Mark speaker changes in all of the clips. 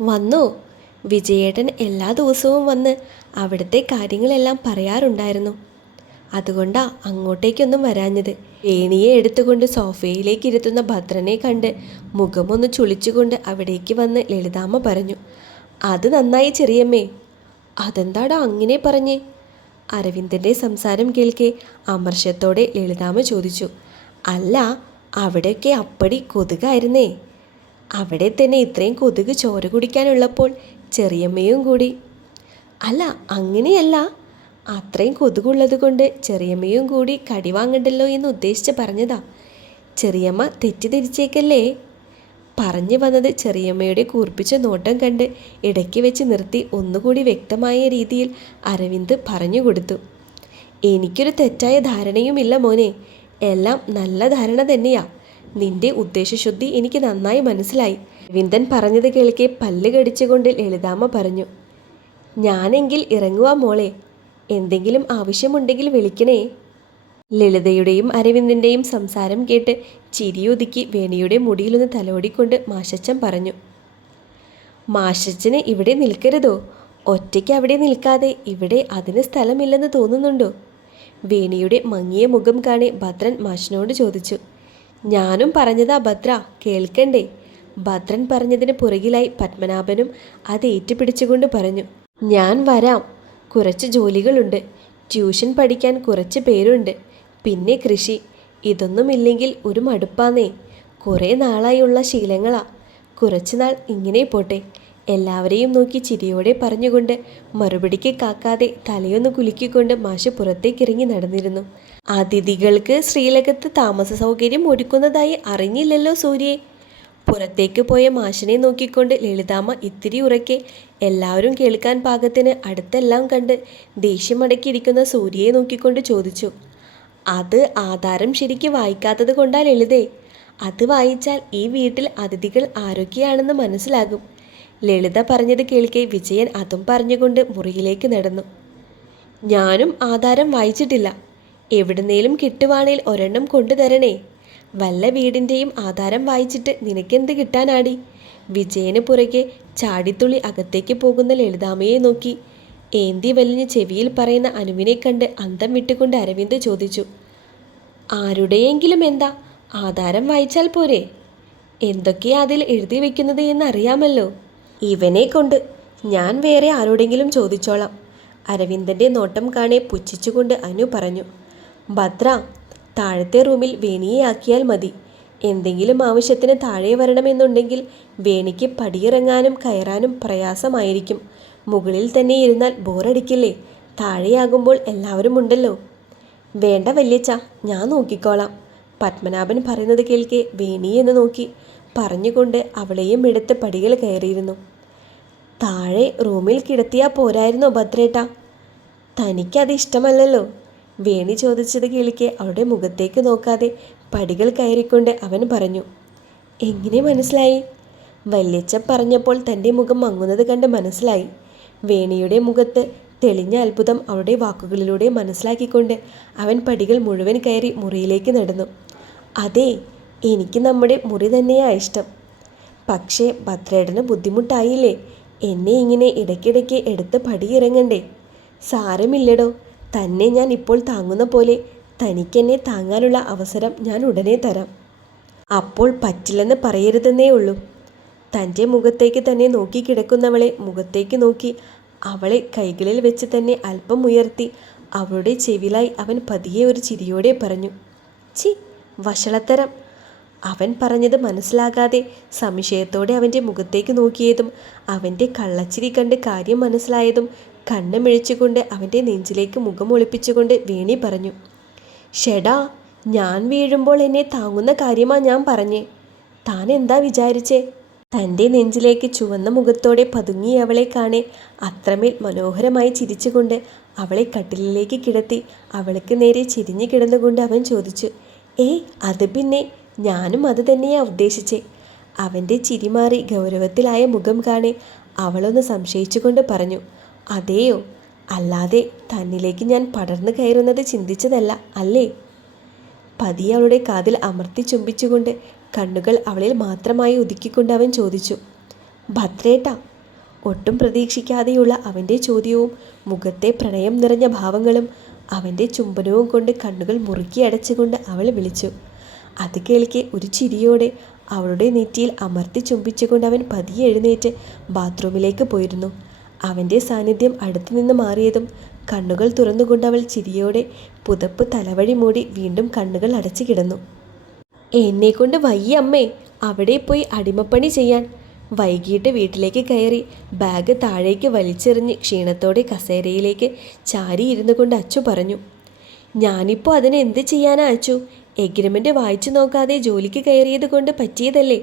Speaker 1: വന്നോ. വിജയേട്ടൻ എല്ലാ ദിവസവും വന്ന് അവിടുത്തെ കാര്യങ്ങളെല്ലാം പറയാറുണ്ടായിരുന്നു. അതുകൊണ്ടാ അങ്ങോട്ടേക്കൊന്നും വരാഞ്ഞത്. ഏണിയെ എടുത്തുകൊണ്ട് സോഫയിലേക്ക് ഇരുത്തുന്ന ഭദ്രനെ കണ്ട് മുഖമൊന്ന് ചുളിച്ചുകൊണ്ട് അവിടേക്ക് വന്ന് ലളിതാമ്മ പറഞ്ഞു അത് നന്നായി ചെറിയമ്മേ അതെന്താടാ അങ്ങനെ പറഞ്ഞേ? അരവിന്ദന്റെ സംസാരം കേൾക്കെ അമർഷത്തോടെ ലളിതാമ്മ ചോദിച്ചു അല്ല അവിടെയൊക്കെ അപ്പടി കൊതുകായിരുന്നേ? അവിടെ തന്നെ ഇത്രയും കൊതുക് ചോര കുടിക്കാനുള്ളപ്പോൾ ചെറിയമ്മയും കൂടി. അല്ല അങ്ങനെയല്ല. അത്രയും കൊതുകുള്ളത് കൊണ്ട് ചെറിയമ്മയും കൂടി കടി വാങ്ങണ്ടല്ലോ എന്ന് ഉദ്ദേശിച്ച് പറഞ്ഞതാ. ചെറിയമ്മ തെറ്റിദ്ധരിച്ചേക്കല്ലേ? പറഞ്ഞു വന്നത് ചെറിയമ്മയുടെ കൂർപ്പിച്ച നോട്ടം കണ്ട് ഇടയ്ക്ക് വെച്ച് നിർത്തി ഒന്നുകൂടി വ്യക്തമായ രീതിയിൽ അരവിന്ദ് പറഞ്ഞു കൊടുത്തു. എനിക്കൊരു തെറ്റായ ധാരണയുമില്ല മോനെ. എല്ലാം നല്ല ധാരണ തന്നെയാ. നിന്റെ ഉദ്ദേശശുദ്ധി എനിക്ക് നന്നായി മനസ്സിലായി. വിന്ദൻ പറഞ്ഞത് കേൾക്കെ പല്ല് കടിച്ചുകൊണ്ട് ലളിതാമ്മ പറഞ്ഞു ഞാനെങ്കിൽ ഇറങ്ങുവാ മോളെ. എന്തെങ്കിലും ആവശ്യമുണ്ടെങ്കിൽ വിളിക്കണേ. ലളിതയുടെയും അരവിന്ദിന്റെയും സംസാരം കേട്ട് ചിരിയൊതുക്കി വേണിയുടെ മുടിയിലൊന്ന് തലോടിക്കൊണ്ട് മാഷച്ചൻ പറഞ്ഞു മാഷച്ചന് ഇവിടെ നിൽക്കരുതോ. ഒറ്റയ്ക്ക് അവിടെ നിൽക്കാതെ ഇവിടെ അതിന് സ്ഥലമില്ലെന്ന് തോന്നുന്നുണ്ടോ? വേണിയുടെ മങ്ങിയ മുഖം കാണി ഭദ്രൻ മാഷിനോട് ചോദിച്ചു ഞാനും പറഞ്ഞതാ ഭദ്ര കേൾക്കണ്ടേ? ഭദ്രൻ പറഞ്ഞതിന് പുറകിലായി പത്മനാഭനും അത് ഏറ്റുപിടിച്ചുകൊണ്ട് പറഞ്ഞു ഞാൻ വരാം. കുറച്ച് ജോലികളുണ്ട്. ട്യൂഷൻ പഠിക്കാൻ കുറച്ച് പേരുണ്ട്. പിന്നെ കൃഷി. ഇതൊന്നുമില്ലെങ്കിൽ ഒരു മടുപ്പാന്നേ. കുറേ നാളായുള്ള ശീലങ്ങളാ. കുറച്ചുനാൾ ഇങ്ങനെ പോട്ടെ. എല്ലാവരെയും നോക്കി ചിരിയോടെ പറഞ്ഞുകൊണ്ട് മറുപടിക്ക് കാക്കാതെ തലയൊന്ന് കുലുക്കിക്കൊണ്ട് മാഷ് പുറത്തേക്കിറങ്ങി നടന്നിരുന്നു. അതിഥികൾക്ക് ശ്രീലകത്ത് താമസ സൗകര്യം ഒരുക്കുന്നതായി അറിഞ്ഞില്ലല്ലോ സൂര്യയെ പുറത്തേക്ക് പോയ മാഷിനെ നോക്കിക്കൊണ്ട് ലളിതാമ്മ ഇത്തിരി ഉറക്കെ എല്ലാവരും കേൾക്കാൻ പാകത്തിന് അടുത്തെല്ലാം കണ്ട് ദേഷ്യമടക്കിയിരിക്കുന്ന സൂര്യയെ നോക്കിക്കൊണ്ട് ചോദിച്ചു. അത് ആധാരം ശരിക്ക് വായിക്കാത്തത് കൊണ്ടാ ലളിതേ. അത് വായിച്ചാൽ ഈ വീട്ടിൽ അതിഥികൾ ആരൊക്കെയാണെന്ന് മനസ്സിലാകും. ലളിത പറഞ്ഞത് കേൾക്കെ വിജയൻ അതും പറഞ്ഞുകൊണ്ട് മുറിയിലേക്ക് നടന്നു. ഞാനും ആധാരം വായിച്ചിട്ടില്ല. എവിടുന്നേലും കിട്ടുവാണേൽ ഒരെണ്ണം കൊണ്ടുതരണേ. വല്ല വീടിന്റെയും ആധാരം വായിച്ചിട്ട് നിനക്കെന്ത് കിട്ടാനാടി? വിജയന് പുറകെ ചാടിത്തുള്ളി അകത്തേക്ക് പോകുന്ന ലളിതാമയെ നോക്കി. ഏന്തി വലിഞ്ഞ് ചെവിയിൽ പറയുന്ന അനുവിനെ കണ്ട് അന്തം വിട്ടുകൊണ്ട് അരവിന്ദ് ചോദിച്ചു ആരുടെയെങ്കിലും എന്താ? ആധാരം വായിച്ചാൽ പോരെ? എന്തൊക്കെയാ അതിൽ എഴുതി വെക്കുന്നത് എന്നറിയാമല്ലോ. ഇവനെ കൊണ്ട് ഞാൻ വേറെ ആരോടെങ്കിലും ചോദിച്ചോളാം. അരവിന്ദന്റെ നോട്ടം കാണെ പുച്ഛിച്ചുകൊണ്ട് അനു പറഞ്ഞു ഭദ്ര താഴത്തെ റൂമിൽ വേണിയെ ആക്കിയാൽ മതി. എന്തെങ്കിലും ആവശ്യത്തിന് താഴെ വരണമെന്നുണ്ടെങ്കിൽ വേണിക്ക് പടിയിറങ്ങാനും കയറാനും പ്രയാസമായിരിക്കും. മുകളിൽ തന്നെ ഇരുന്നാൽ ബോറടിക്കില്ലേ? താഴെയാകുമ്പോൾ എല്ലാവരും ഉണ്ടല്ലോ. വേണ്ട വല്യച്ച ഞാൻ നോക്കിക്കോളാം. പത്മനാഭൻ പറയുന്നത് കേൾക്കെ വേണി എന്ന് നോക്കി പറഞ്ഞുകൊണ്ട് അവളെയും എടുത്ത് പടികൾ കയറിയിരുന്നു. താഴെ റൂമിൽ കിടത്തിയാൽ പോരായിരുന്നോ ഭദ്രേട്ട? തനിക്കത് ഇഷ്ടമല്ലല്ലോ. വേണി ചോദിച്ചത് കേളിക്കെ അവളുടെ മുഖത്തേക്ക് നോക്കാതെ പടികൾ കയറിക്കൊണ്ട് അവൻ പറഞ്ഞു എങ്ങനെ മനസ്സിലായി? വല്യച്ച പറഞ്ഞപ്പോൾ തന്റെ മുഖം മങ്ങുന്നത് കണ്ട് മനസ്സിലായി. വേണിയുടെ മുഖത്ത് തെളിഞ്ഞ അത്ഭുതം അവളുടെ വാക്കുകളിലൂടെ മനസ്സിലാക്കിക്കൊണ്ട് അവൻ പടികൾ മുഴുവൻ കയറി മുറിയിലേക്ക് നടന്നു. അതെ എനിക്ക് നമ്മുടെ മുറി തന്നെയാ ഇഷ്ടം. പക്ഷേ ഭദ്രേടന് ബുദ്ധിമുട്ടായില്ലേ? എന്നെ ഇങ്ങനെ ഇടയ്ക്കിടയ്ക്ക് എടുത്ത് പടിയിറങ്ങണ്ടേ? സാരമില്ലടോ. തന്നെ ഞാൻ ഇപ്പോൾ താങ്ങുന്ന പോലെ തനിക്കെന്നെ താങ്ങാനുള്ള അവസരം ഞാൻ ഉടനെ തരാം. അപ്പോൾ പറ്റില്ലെന്ന് പറയരുതെന്നേ ഉള്ളൂ. തന്റെ മുഖത്തേക്ക് തന്നെ നോക്കി കിടക്കുന്നവളെ മുഖത്തേക്ക് നോക്കി അവളെ കൈകളിൽ വെച്ച് തന്നെ അല്പം ഉയർത്തി അവളുടെ ചെവിലായി അവൻ പതിയെ ഒരു ചിരിയോടെ പറഞ്ഞു ചി വഷളത്തരം. അവൻ പറഞ്ഞത് മനസ്സിലാകാതെ സംശയത്തോടെ അവന്റെ മുഖത്തേക്ക് നോക്കിയതും അവന്റെ കള്ളച്ചിരി കണ്ട് കാര്യം മനസ്സിലായതും കണ്ണ് മിഴിച്ചുകൊണ്ട് അവന്റെ നെഞ്ചിലേക്ക് മുഖം ഒളിപ്പിച്ചുകൊണ്ട് വേണി പറഞ്ഞു ഷെടാ ഞാൻ വീഴുമ്പോൾ എന്നെ താങ്ങുന്ന കാര്യമാ ഞാൻ പറഞ്ഞേ. താൻ എന്താ വിചാരിച്ചേ? തന്റെ നെഞ്ചിലേക്ക് ചുവന്ന മുഖത്തോടെ പതുങ്ങി അവളെ കാണെ. അത്രമേൽ മനോഹരമായി ചിരിച്ചുകൊണ്ട് അവളെ കട്ടിലിലേക്ക് കിടത്തി അവൾക്ക് നേരെ ചിരിഞ്ഞു കിടന്നുകൊണ്ട് അവൻ ചോദിച്ചു ഏ അത് പിന്നെ ഞാനും അത് തന്നെയാ ഉദ്ദേശിച്ചേ അവന്റെ ചിരിമാറി ഗൗരവത്തിലായ മുഖം കാണെ അവളൊന്ന് സംശയിച്ചുകൊണ്ട് പറഞ്ഞു അതേയോ? അല്ലാതെ തന്നിലേക്ക് ഞാൻ പടർന്നു കയറുന്നത് ചിന്തിച്ചതല്ല അല്ലേ? പതിയെ അവളുടെ കാതിൽ അമർത്തി ചുംബിച്ചുകൊണ്ട് കണ്ണുകൾ അവളിൽ മാത്രമായി ഒതുക്കിക്കൊണ്ട് അവൻ ചോദിച്ചു ഭദ്രേട്ട ഒട്ടും പ്രതീക്ഷിക്കാതെയുള്ള അവന്റെ ചോദ്യവും മുഖത്തെ പ്രണയം നിറഞ്ഞ ഭാവങ്ങളും അവന്റെ ചുംബനവും കൊണ്ട് കണ്ണുകൾ മുറുക്കി അടച്ചുകൊണ്ട് അവൾ വിളിച്ചു. അത് കേൾക്കെ ഒരു ചിരിയോടെ അവളുടെ നെറ്റിയിൽ അമർത്തി ചുംബിച്ചുകൊണ്ട് അവൻ പതിയെ എഴുന്നേറ്റ് ബാത്റൂമിലേക്ക് പോയിരുന്നു. അവന്റെ സാന്നിധ്യം അടുത്തു നിന്ന് മാറിയതും കണ്ണുകൾ തുറന്നുകൊണ്ട് അവൾ ചിരിയോടെ പുതപ്പ് തലവഴി മൂടി വീണ്ടും കണ്ണുകൾ അടച്ചു കിടന്നു. എന്നെക്കൊണ്ട് വയ്യ അമ്മേ അവിടെ പോയി അടിമപ്പണി ചെയ്യാൻ. വൈകിട്ട് വീട്ടിലേക്ക് കയറി ബാഗ് താഴേക്ക് വലിച്ചെറിഞ്ഞ് ക്ഷീണത്തോടെ കസേരയിലേക്ക് ചാരി ഇരുന്നു കൊണ്ട് അച്ചു പറഞ്ഞു ഞാനിപ്പോൾ അതിന് എന്ത് ചെയ്യാനാ അച്ചു? എഗ്രിമെന്റ് വായിച്ചു നോക്കാതെ ജോലിക്ക് കയറിയത് കൊണ്ട് പറ്റിയതല്ലേ?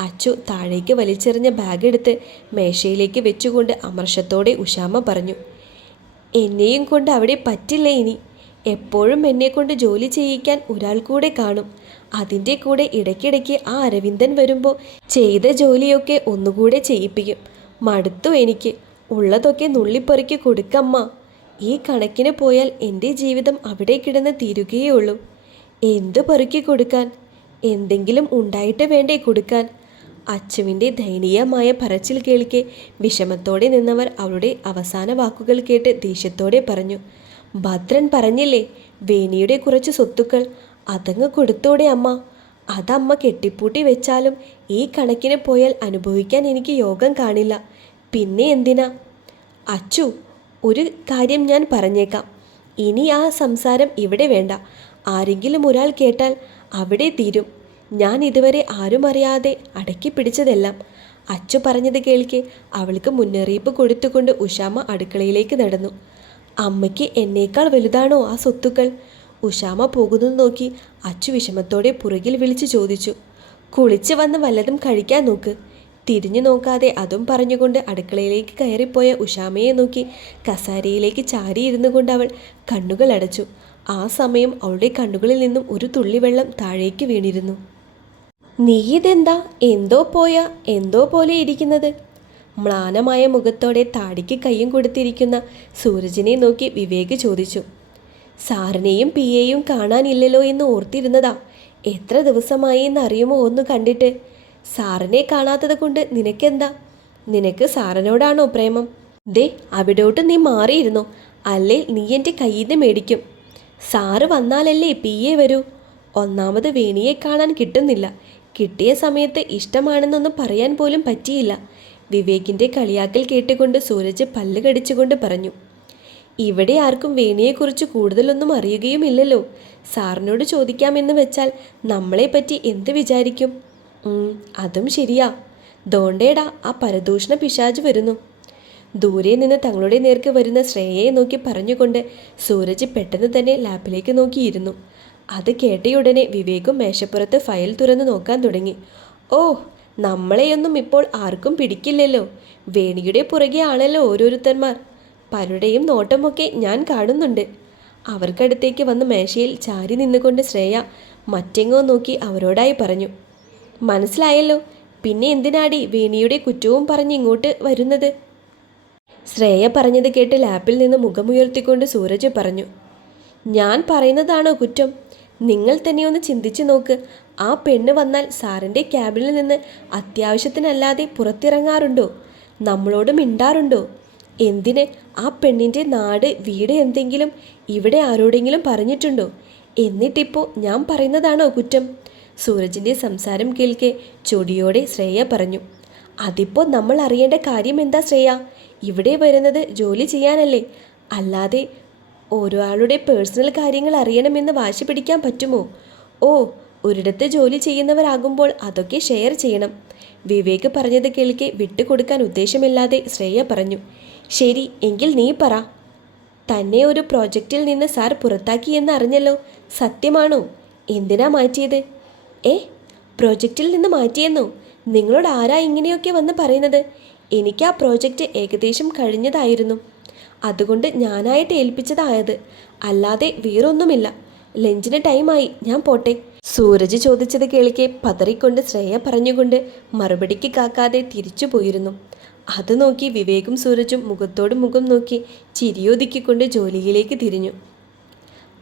Speaker 1: അച്ചു താഴേക്ക് വലിച്ചെറിഞ്ഞ ബാഗ് എടുത്ത് മേശയിലേക്ക് വെച്ചുകൊണ്ട് അമർഷത്തോടെ ഉഷാമ പറഞ്ഞു എന്നെയും കൊണ്ട് അവിടെ പറ്റില്ല ഇനി? എപ്പോഴും എന്നെ കൊണ്ട് ജോലി ചെയ്യിക്കാൻ ഒരാൾ കൂടെ കാണും. അതിന്റെ കൂടെ ഇടയ്ക്കിടയ്ക്ക് ആ അരവിന്ദൻ വരുമ്പോൾ ചെയ്ത ജോലിയൊക്കെ ഒന്നുകൂടെ ചെയ്യിപ്പിക്കും. മടുത്തു എനിക്ക്. ഉള്ളതൊക്കെ നുള്ളിപ്പെറുക്കി കൊടുക്കമ്മ. ഈ കണക്കിന് പോയാൽ എന്റെ ജീവിതം അവിടെ കിടന്ന് തീരുകയേ ഉള്ളൂ. എന്ത് പെറുക്കി കൊടുക്കാൻ? എന്തെങ്കിലും ഉണ്ടായിട്ട് വേണ്ടേ കൊടുക്കാൻ? അച്ചുവിന്റെ ദയനീയമായ പറച്ചിൽ കേൾക്കെ വിഷമത്തോടെ നിന്നവർ അവളുടെ അവസാന വാക്കുകൾ കേട്ട് ദേഷ്യത്തോടെ പറഞ്ഞു ഭദ്രൻ പറഞ്ഞില്ലേ വേണിയുടെ കുറച്ച് സ്വത്തുക്കൾ അതങ്ങ് കൊടുത്തോടെ അമ്മ. അതമ്മ കെട്ടിപ്പൂട്ടി വെച്ചാലും ഈ കണക്കിന് പോയാൽ അനുഭവിക്കാൻ എനിക്ക് യോഗം കാണില്ല. പിന്നെ എന്തിനാ? അച്ചു ഒരു കാര്യം ഞാൻ പറഞ്ഞേക്കാം. ഇനി ആ സംസാരം ഇവിടെ വേണ്ട. ആരെങ്കിലും ഒരാൾ കേട്ടാൽ അവിടെ തീരും. ഞാൻ ഇതുവരെ ആരും അറിയാതെ അടക്കി പിടിച്ചതെല്ലാം അച്ചു പറഞ്ഞത് കേൾക്കെ അവൾക്ക് മുന്നറിയിപ്പ് കൊടുത്തുകൊണ്ട് ഉഷാമ അടുക്കളയിലേക്ക് നടന്നു. അമ്മയ്ക്ക് എന്നേക്കാൾ വലുതാണോ ആ സ്വത്തുക്കൾ? ഉഷാമ പോകുന്നത് നോക്കി അച്ചു വിഷമത്തോടെ പുറകിൽ വിളിച്ചു ചോദിച്ചു. കുളിച്ച് വന്ന് വല്ലതും കഴിക്കാൻ നോക്ക്. തിരിഞ്ഞു നോക്കാതെ അതും പറഞ്ഞുകൊണ്ട് അടുക്കളയിലേക്ക് കയറിപ്പോയ ഉഷാമയെ നോക്കി കസാരയിലേക്ക് ചാരിയിരുന്നു കൊണ്ട് അവൾ കണ്ണുകൾ അടച്ചു. ആ സമയം അവളുടെ കണ്ണുകളിൽ നിന്നും ഒരു തുള്ളി വെള്ളം താഴേക്ക് വീണിരുന്നു. നീ ഇതെന്താ എന്തോ പോയ? എന്തോ പോലെ ഇരിക്കുന്നത്. മ്ലാനമായ മുഖത്തോടെ താടിക്ക് കയ്യും കൊടുത്തിരിക്കുന്ന സൂരജിനെ നോക്കി വിവേക് ചോദിച്ചു. സാറിനെയും പിയെയും കാണാനില്ലല്ലോ എന്ന് ഓർത്തിരുന്നതാ. എത്ര ദിവസമായി എന്നറിയുമോ ഒന്ന് കണ്ടിട്ട്. സാറിനെ കാണാത്തത് കൊണ്ട് നിനക്കെന്താ? നിനക്ക് സാറിനോടാണോ പ്രേമം? ദേ അവിടോട്ട് നീ മാറിയിരുന്നോ. അല്ലേ നീ എന്റെ കയ്യിൽ നിന്ന് മേടിക്കും. സാറ് വന്നാലല്ലേ പി എ വരൂ. ഒന്നാമത് വേണിയെ കാണാൻ കിട്ടുന്നില്ല. കിട്ടിയ സമയത്ത് ഇഷ്ടമാണെന്നൊന്നും പറയാൻ പോലും പറ്റിയില്ല. വിവേകിന്റെ കളിയാക്കൽ കേട്ടുകൊണ്ട് സൂരജ് പല്ല് കടിച്ചുകൊണ്ട് പറഞ്ഞു ഇവിടെ ആർക്കും വേണിയെക്കുറിച്ച് കൂടുതലൊന്നും അറിയുകയുമില്ലല്ലോ. സാറിനോട് ചോദിക്കാമെന്ന് വെച്ചാൽ നമ്മളെപ്പറ്റി എന്ത് വിചാരിക്കും? അതും ശരിയാ. ദോണ്ടേടാ ആ പരദൂഷണ പിശാജ് വരുന്നു. ദൂരെ നിന്ന് തങ്ങളുടെ നേർക്ക് വരുന്ന ശ്രേയയെ നോക്കി പറഞ്ഞുകൊണ്ട് സൂരജ് പെട്ടെന്ന് തന്നെ ലാപ്പിലേക്ക് നോക്കിയിരുന്നു. അത് കേട്ടയുടനെ വിവേകും മേശപ്പുറത്ത് ഫയൽ തുറന്നു നോക്കാൻ തുടങ്ങി. ഓ നമ്മളെയൊന്നും ഇപ്പോൾ ആർക്കും പിടിക്കില്ലല്ലോ. വേണിയുടെ പുറകെ ആണല്ലോ ഓരോരുത്തന്മാർ. പലരുടെയും നോട്ടമൊക്കെ ഞാൻ കാണുന്നുണ്ട്. അവർക്കടുത്തേക്ക് വന്ന് മേശയിൽ ചാരി നിന്നുകൊണ്ട് ശ്രേയ മറ്റെങ്ങോ നോക്കി അവരോടായി പറഞ്ഞു. മനസ്സിലായല്ലോ. പിന്നെ എന്തിനാടി വേണിയുടെ കുറ്റവും പറഞ്ഞ് ഇങ്ങോട്ട് വരുന്നത്? ശ്രേയ പറഞ്ഞത് കേട്ട് ലാപ്പിൽ നിന്ന് മുഖമുയർത്തിക്കൊണ്ട് സൂരജ് പറഞ്ഞു. ഞാൻ പറയുന്നതാണോ കുറ്റം? നിങ്ങൾ തന്നെ ഒന്ന് ചിന്തിച്ചു നോക്ക്. ആ പെണ്ണ് വന്നാൽ സാറിന്റെ ക്യാബിനിൽ നിന്ന് അത്യാവശ്യത്തിനല്ലാതെ പുറത്തിറങ്ങാറുണ്ടോ? നമ്മളോട് മിണ്ടാറുണ്ടോ? എന്തിന്? ആ പെണ്ണിന്റെ നാട് വീട് എന്തെങ്കിലും ഇവിടെ ആരോടെങ്കിലും പറഞ്ഞിട്ടുണ്ടോ? എന്നിട്ടിപ്പോൾ ഞാൻ പറയുന്നതാണോ കുറ്റം? സൂരജിന്റെ സംസാരം കേൾക്കെ ചൊടിയോടെ ശ്രേയ പറഞ്ഞു. അതിപ്പോൾ നമ്മൾ അറിയേണ്ട കാര്യം എന്താ ശ്രേയ? ഇവിടെ വരുന്നത് ജോലി ചെയ്യാനല്ലേ? അല്ലാതെ ഓരോ ആളുടെ പേഴ്സണൽ കാര്യങ്ങൾ അറിയണമെന്ന് വാശി പിടിക്കാൻ പറ്റുമോ? ഓ ഒരിടത്ത് ജോലി ചെയ്യുന്നവരാകുമ്പോൾ അതൊക്കെ ഷെയർ ചെയ്യണം. വിവേക് പറഞ്ഞത് കേൾക്കെ വിട്ടുകൊടുക്കാൻ ഉദ്ദേശമില്ലാതെ ശ്രേയ പറഞ്ഞു. ശരി എങ്കിൽ നീ പറ. തന്നെ ഒരു പ്രോജക്റ്റിൽ നിന്ന് സാർ പുറത്താക്കി എന്ന് അറിഞ്ഞല്ലോ സത്യമാണോ? എന്തിനാ മാറ്റിയത്? ഏ പ്രോജക്റ്റിൽ നിന്ന് മാറ്റിയെന്നോ? നിങ്ങളോട് ആരാ ഇങ്ങനെയൊക്കെ വന്ന് പറയുന്നത്? എനിക്ക് ആ പ്രോജക്റ്റ് ഏകദേശം കഴിഞ്ഞതായിരുന്നു. അതുകൊണ്ട് ഞാനായിട്ട് ഏൽപ്പിച്ചതായത്. അല്ലാതെ വേറൊന്നുമില്ല. ലഞ്ചിന് ടൈമായി. ഞാൻ പോട്ടെ. സൂരജ് ചോദിച്ചത് കേൾക്കെ പതറിക്കൊണ്ട് ശ്രേയ പറഞ്ഞുകൊണ്ട് മറുപടിക്ക് കാക്കാതെ തിരിച്ചു പോയിരുന്നു. അത് നോക്കി വിവേകും സൂരജും മുഖത്തോട് മുഖം നോക്കി ചിരിയൊതുക്കിക്കൊണ്ട് ജോലിയിലേക്ക് തിരിഞ്ഞു.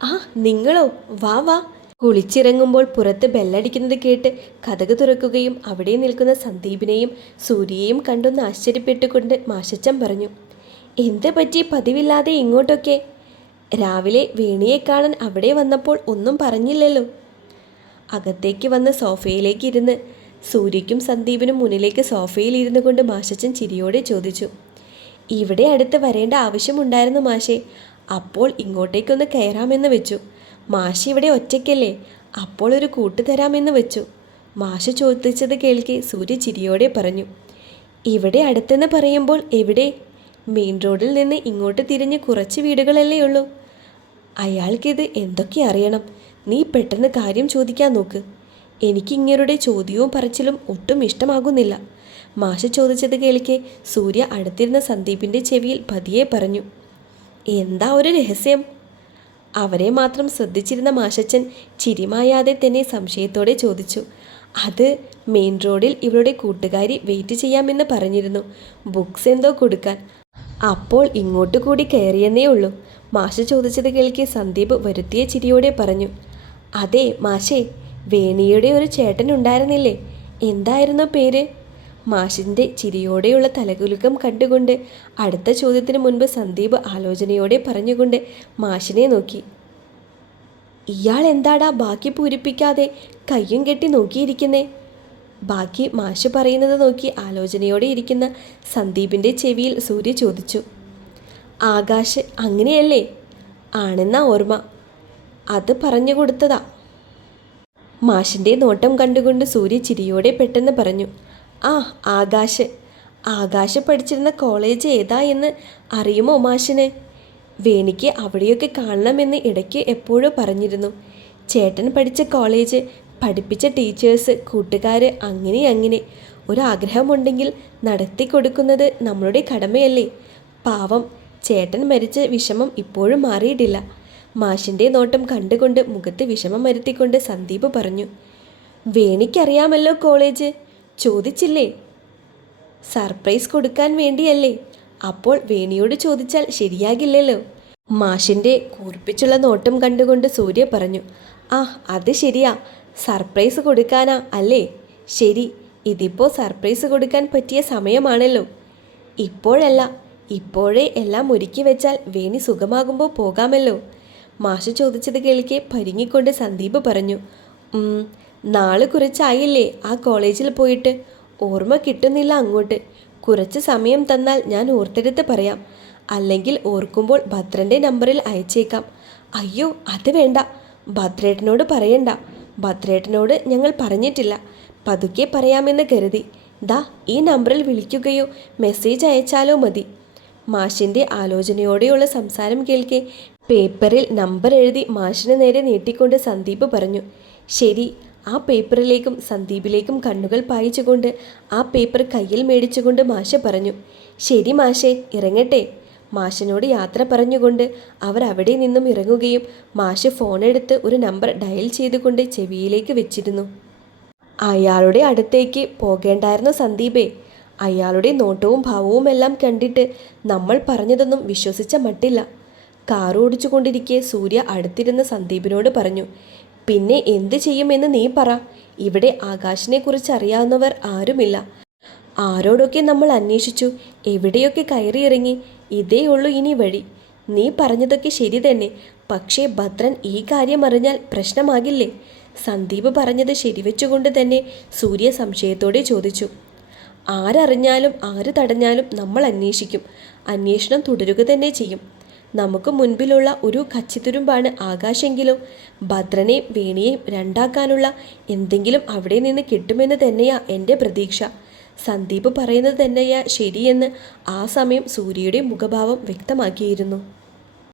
Speaker 1: ആ നിങ്ങളോ? വാ വാ. കുളിച്ചിറങ്ങുമ്പോൾ പുറത്ത് ബെല്ലടിക്കുന്നത് കേട്ട് കഥക് തുറക്കുകയും അവിടെ നിൽക്കുന്ന സന്ദീപിനെയും സൂര്യയെയും കണ്ടൊന്ന് ആശ്ചര്യപ്പെട്ടുകൊണ്ട് മാഷച്ചൻ പറഞ്ഞു. എന്ത് പറ്റി പതിവില്ലാതെ ഇങ്ങോട്ടൊക്കെ? രാവിലെ വേണിയെ കാണാൻ അവിടെ വന്നപ്പോൾ ഒന്നും പറഞ്ഞില്ലല്ലോ. അകത്തേക്ക് വന്ന് സോഫയിലേക്ക് ഇരുന്ന് സൂര്യയ്ക്കും സന്ദീപിനും മുന്നിലേക്ക് സോഫയിൽ ഇരുന്നു കൊണ്ട് മാഷച്ചൻ ചിരിയോടെ ചോദിച്ചു. ഇവിടെ അടുത്ത് വരേണ്ട ആവശ്യമുണ്ടായിരുന്നു മാഷെ. അപ്പോൾ ഇങ്ങോട്ടേക്കൊന്ന് കയറാമെന്ന് വെച്ചു. മാഷി ഇവിടെ ഒറ്റയ്ക്കല്ലേ? അപ്പോൾ ഒരു കൂട്ട് തരാമെന്ന് വെച്ചു. മാഷ ചോദിച്ചത് കേൾക്കെ സൂര്യ ചിരിയോടെ പറഞ്ഞു. ഇവിടെ അടുത്തെന്ന് പറയുമ്പോൾ എവിടെ? മെയിൻ റോഡിൽ നിന്ന് ഇങ്ങോട്ട് തിരിഞ്ഞ് കുറച്ച് വീടുകളല്ലേ ഉള്ളൂ. അയാൾക്കിത് എന്തൊക്കെ അറിയണം? നീ പെട്ടെന്ന് കാര്യം ചോദിക്കാൻ നോക്ക്. എനിക്ക് ഇങ്ങേരുടെ ചോദ്യവും പറച്ചിലും ഒട്ടും ഇഷ്ടമാകുന്നില്ല. മാഷ ചോദിച്ചത് കേൾക്കെ സൂര്യ അടുത്തിരുന്ന സന്ദീപിന്റെ ചെവിയിൽ പതിയെ പറഞ്ഞു. എന്താ ഒരു രഹസ്യം? അവരെ മാത്രം ശ്രദ്ധിച്ചിരുന്ന മാഷച്ചൻ ചിരിമായാതെ തന്നെ സംശയത്തോടെ ചോദിച്ചു. അത് മെയിൻ റോഡിൽ ഇവരുടെ കൂട്ടുകാരി വെയിറ്റ് ചെയ്യാമെന്ന് പറഞ്ഞിരുന്നു. ബുക്സ് എന്തോ കൊടുക്കാൻ. അപ്പോൾ ഇങ്ങോട്ട് കൂടി കയറിയെന്നേ ഉള്ളൂ. മാഷ് ചോദിച്ചത് കേൾക്കി സന്ദീപ് വരുത്തിയ ചിരിയോടെ പറഞ്ഞു അതെ മാഷേ വേണിയുടെ ഒരു ചേട്ടൻ ഉണ്ടായിരുന്നില്ലേ? എന്തായിരുന്നു പേര്? മാഷിന്റെ ചിരിയോടെയുള്ള തലകുലുക്കം കണ്ടുകൊണ്ട് അടുത്ത ചോദ്യത്തിന് മുൻപ് സന്ദീപ് ആലോചനയോടെ പറഞ്ഞുകൊണ്ട് മാഷിനെ നോക്കി. ഇയാൾ എന്താടാ ബാക്കി പൂരിപ്പിക്കാതെ കയ്യും കെട്ടി നോക്കിയിരിക്കുന്നേ? ബാക്കി മാഷ് പറയുന്നത് നോക്കി ആലോചനയോടെ ഇരിക്കുന്ന സന്ദീപിന്റെ ചെവിയിൽ സൂര്യ ചോദിച്ചു. ആകാശ് അങ്ങനെയല്ലേ? ആണെന്നാ ഓർമ്മ. അത് പറഞ്ഞു കൊടുത്തതാ. മാഷിന്റെ നോട്ടം കണ്ടുകൊണ്ട് സൂര്യ ചിരിയോടെ പെട്ടെന്ന് പറഞ്ഞു ആ ആകാശ്. ആകാശ് പഠിച്ചിരുന്ന കോളേജ് ഏതാ എന്ന് അറിയുമോ മാഷിന്? വേണിക്ക് അവിടെയൊക്കെ കാണണമെന്ന് ഇടയ്ക്ക് എപ്പോഴോ പറഞ്ഞിരുന്നു. ചേട്ടൻ പഠിച്ച കോളേജ് പഠിപ്പിച്ച ടീച്ചേഴ്സ് കൂട്ടുകാർ അങ്ങനെ അങ്ങനെ. ഒരാഗ്രഹമുണ്ടെങ്കിൽ നടത്തി കൊടുക്കുന്നത് നമ്മളുടെ കടമയല്ലേ. പാവം ചേട്ടൻ മരിച്ച വിഷമം ഇപ്പോഴും മാറിയിട്ടില്ല. മാഷിന്റെ നോട്ടം കണ്ടുകൊണ്ട് മുഖത്ത് വിഷമം വരുത്തിക്കൊണ്ട് സന്ദീപ് പറഞ്ഞു വേണിക്കറിയാമല്ലോ കോളേജ് ചോദിച്ചില്ലേ? സർപ്രൈസ് കൊടുക്കാൻ വേണ്ടിയല്ലേ. അപ്പോൾ വേണിയോട് ചോദിച്ചാൽ ശരിയാകില്ലല്ലോ. മാഷിന്റെ കൂർപ്പിച്ചുള്ള നോട്ടം കണ്ടുകൊണ്ട് സൂര്യ പറഞ്ഞു ആ അത് ശരിയാ. സർപ്രൈസ് കൊടുക്കാനാ അല്ലേ? ശരി ഇതിപ്പോൾ സർപ്രൈസ് കൊടുക്കാൻ പറ്റിയ സമയമാണല്ലോ. ഇപ്പോഴല്ല ഇപ്പോഴേ എല്ലാം ഒരുക്കി വെച്ചാൽ വേണി സുഖമാകുമ്പോൾ പോകാമല്ലോ. മാഷ ചോദിച്ചത് കേൾക്കെ പരിങ്ങിക്കൊണ്ട് സന്ദീപ് പറഞ്ഞു നാളെ കുറച്ചായില്ലേ ആ കോളേജിൽ പോയിട്ട്? ഓർമ്മ കിട്ടുന്നില്ല അങ്ങോട്ട്. കുറച്ച് സമയം തന്നാൽ ഞാൻ ഓർത്തെടുത്ത് പറയാം. അല്ലെങ്കിൽ ഓർക്കുമ്പോൾ ഭദ്രന്റെ നമ്പറിൽ അയച്ചേക്കാം. അയ്യോ അത് വേണ്ട. ഭദ്രേട്ടനോട് പറയണ്ട. ഭദ്രേട്ടനോട് ഞങ്ങൾ പറഞ്ഞിട്ടില്ല. പതുക്കെ പറയാമെന്ന് കരുതി. ദാ ഈ നമ്പറിൽ വിളിക്കുകയോ മെസ്സേജ് അയച്ചാലോ മതി. മാഷിന്റെ ആലോചനയോടെയുള്ള സംസാരം കേൾക്കെ പേപ്പറിൽ നമ്പർ എഴുതി മാഷിന് നേരെ നീട്ടിക്കൊണ്ട് സന്ദീപ് പറഞ്ഞു. ശരി ആ പേപ്പറിലേക്കും സന്ദീപിലേക്കും കണ്ണുകൾ പായിച്ചുകൊണ്ട് ആ പേപ്പർ കയ്യിൽ മേടിച്ചുകൊണ്ട് മാഷ പറഞ്ഞു. ശരി മാഷേ ഇറങ്ങട്ടെ. മാഷിനോട് യാത്ര പറഞ്ഞുകൊണ്ട് അവർ അവിടെ നിന്നും ഇറങ്ങുകയും മാഷ് ഫോണെടുത്ത് ഒരു നമ്പർ ഡയൽ ചെയ്തുകൊണ്ട് ചെവിയിലേക്ക് വെച്ചിരുന്നു. അയാളുടെ അടുത്തേക്ക് പോകേണ്ടായിരുന്നു സന്ദീപേ അയാളുടെ നോട്ടവും ഭാവവും എല്ലാം കണ്ടിട്ട് നമ്മൾ പറഞ്ഞതൊന്നും വിശ്വസിച്ച മട്ടില്ല. കാർ ഓടിച്ചുകൊണ്ടിരിക്കെ സൂര്യ അടുത്തിരുന്ന സന്ദീപിനോട് പറഞ്ഞു പിന്നെ എന്ത് ചെയ്യുമെന്ന് നീ പറ. ഇവിടെ ആകാശിനെ കുറിച്ച് അറിയാവുന്നവർ ആരുമില്ല. ആരോടൊക്കെ നമ്മൾ അന്വേഷിച്ചു? എവിടെയൊക്കെ കയറിയിറങ്ങി? ഇതേ ഉള്ളൂ ഇനി വഴി. നീ പറഞ്ഞതൊക്കെ ശരി തന്നെ. പക്ഷേ ഭദ്രൻ ഈ കാര്യം അറിഞ്ഞാൽ പ്രശ്നമാകില്ലേ? സന്ദീപ് പറഞ്ഞത് ശരിവെച്ചുകൊണ്ട് തന്നെ സൂര്യ സംശയത്തോടെ ചോദിച്ചു. ആരറിഞ്ഞാലും ആര് തടഞ്ഞാലും നമ്മൾ അന്വേഷിക്കും. അന്വേഷണം തുടരുക തന്നെ ചെയ്യും. നമുക്ക് മുൻപിലുള്ള ഒരു കച്ചിത്തുരുമ്പാണ് ആകാശെങ്കിലും. ഭദ്രനെ വേണിയെയും രണ്ടാക്കാനുള്ള എന്തെങ്കിലും അവിടെ നിന്ന് കിട്ടുമെന്ന് തന്നെയാ എന്റെ പ്രതീക്ഷ. സന്ദീപ് പറയുന്നത് തന്നെയാ ശരിയെന്ന് ആ സമയം സൂര്യയുടെ മുഖഭാവം വ്യക്തമാക്കിയിരുന്നു.